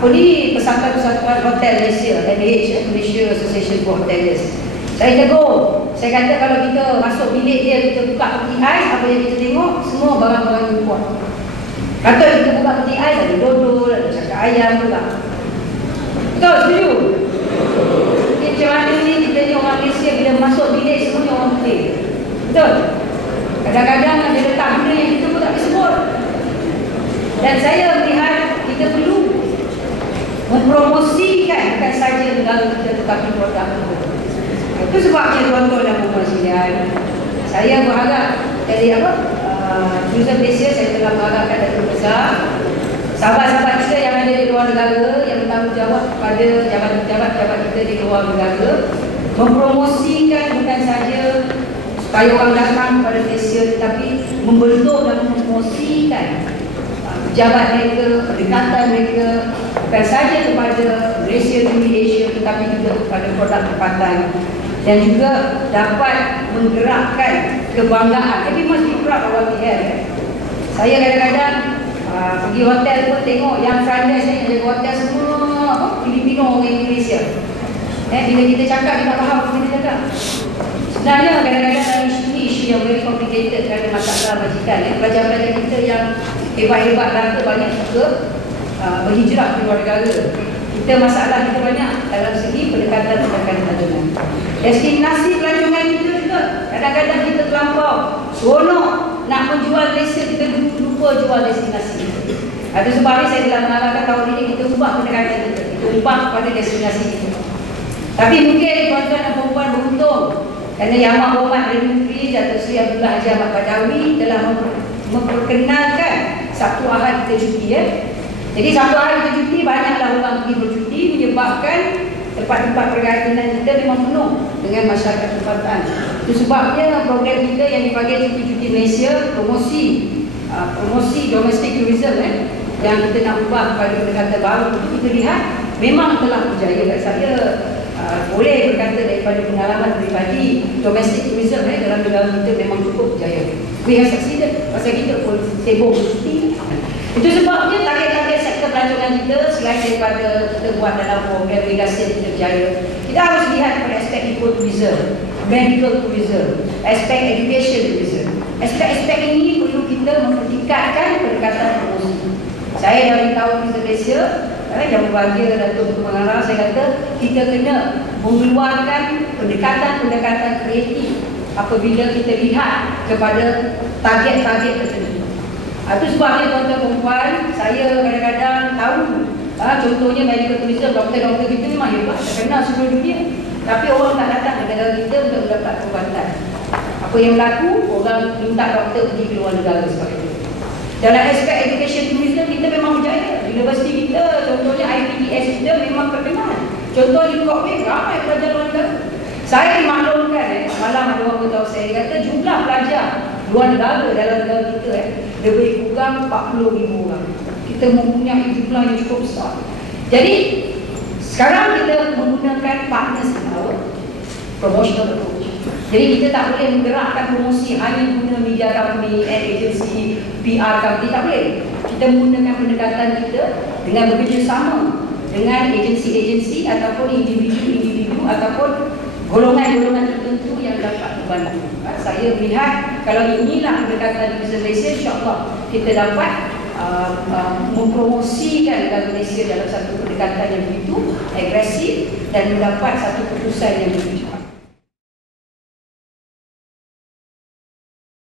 dengan Persatuan Hotel Malaysia, NH, Malaysia Association for Hoteliers. Saya tegur, saya kata kalau kita masuk bilik dia, kita buka peti ais, apa yang kita tengok, semua barang-barang import. Kata kita buka peti ais, ada dodol, ada cakap ayam pula. Betul, setuju? Macam mana ni kita ni orang Malaysia bila masuk bilik semuanya orang putih. Betul? Kadang-kadang ada letak benda yang kita pun tak boleh sebut. Dan saya melihat kita perlu mempromosikan bukan saja negara kita tetapi produk kita. Itu sebabnya tuan-tuan dan puan-puan sekalian, saya berharap dari Tourism Malaysia, saya telah mengharapkan Datuk Besar, sahabat-sahabat kita yang ada di luar negara, yang bertanggungjawab kepada jabat-jabat kita di luar negara, mempromosikan bukan saja supaya orang datang kepada Malaysia, tetapi membentuk dan mempromosikan pejabat mereka, pendekatan mereka bukan saja kepada Malaysia demi Asia, tetapi juga kepada produk tempatan, dan juga dapat menggerakkan kebanggaan. Jadi must be proud of what we have. Saya kadang-kadang pergi hotel pun tengok yang front desk ni, yang jaga hotel semua Filipino orang Indonesia. Bila kita cakap, dia tak faham apa kita cakap. Sebenarnya kadang-kadang isu yang very complicated kerana masalah majikan. Pelajar-pelajar kita yang hebat-hebat rata banyak juga berhijrah ke luar negara. Kita masalah kita banyak dalam segi pendekatan pelajaran. Destinasi pelancongan kita juga kadang-kadang kita terlampau seronok nak menjual Malaysia, kita lupa jual destinasi. Ada sebab ni saya telah mengarahkan tahun ini kita ubah pendekatan kita, kita ubah kepada destinasi kita. Tapi mungkin tuan-tuan dan puan-puan beruntung kerana Yang Amat Berhormat Perdana Menteri Datuk Seri Abdullah Haji Ahmad Badawi telah memperkenalkan Sabtu Ahad kita cuti. Jadi Sabtu Ahad kita cuti, banyaklah orang pergi bercuti, menyebabkan tempat-tempat perkhidmatan kita memang penuh dengan masyarakat tempatan. Itu sebabnya program kita yang dipanggil Cuti-Cuti Malaysia, promosi domestic tourism yang kita nak ubah kepada pendekatan baru, itu kita lihat memang telah berjaya. Saya boleh berkata daripada pengalaman pribadi, domestic tourism dalam negara kita memang cukup berjaya. We have succeeded pasal kita pun sibuk bercuti. Itu sebabnya target-target sektor pelancongan kita, selain daripada kita buat dalam program irigasi yang kita berjaya, kita harus lihat pada aspek ecotourism, medical tourism, aspek education tourism. Aspek-aspek ini perlu kita mempertingkatkan pendekatan promosi. Saya dari tahun Tourism Malaysia yang berbahagia Datuk Pengarah, saya kata kita kena mengeluarkan pendekatan-pendekatan kreatif apabila kita lihat kepada target-target tertentu. Itu sebabnya tuan-tuan dan puan, saya kadang-kadang tahu contohnya medical tourism, doktor-doktor kita memang hebat, terkenal seluruh dunia, tapi orang tak datang ke negara kita untuk mendapat perubatan. Apa yang berlaku, orang minta doktor pergi ke luar negara sebab itu. Dalam aspek education tourism kita memang berjaya. Universiti kita, contohnya IPDS kita memang terkenal. Contoh di Kuala ramai pelajar luar negara. Saya dimaklumkan, malam ada orang beritahu saya, kata jumlah pelajar luar negara dalam negara kita lebih kurang 40,000 orang. Kita mempunyai jumlah yang cukup besar. Jadi sekarang kita menggunakan partners in our promotional approach. Jadi kita tak boleh menggerakkan promosi hanya guna media company, ad agency, PR company, tak boleh. Kita menggunakan pendekatan kita dengan bekerjasama dengan agensi-agensi ataupun individu-individu ataupun golongan-golongan tertentu yang dapat membantu. Saya melihat kalau inilah pendekatan Tourism Malaysia, insya-Allah kita dapat mempromosikan negara Malaysia dalam satu pendekatan yang begitu agresif dan mendapat satu keputusan yang begitu cepat.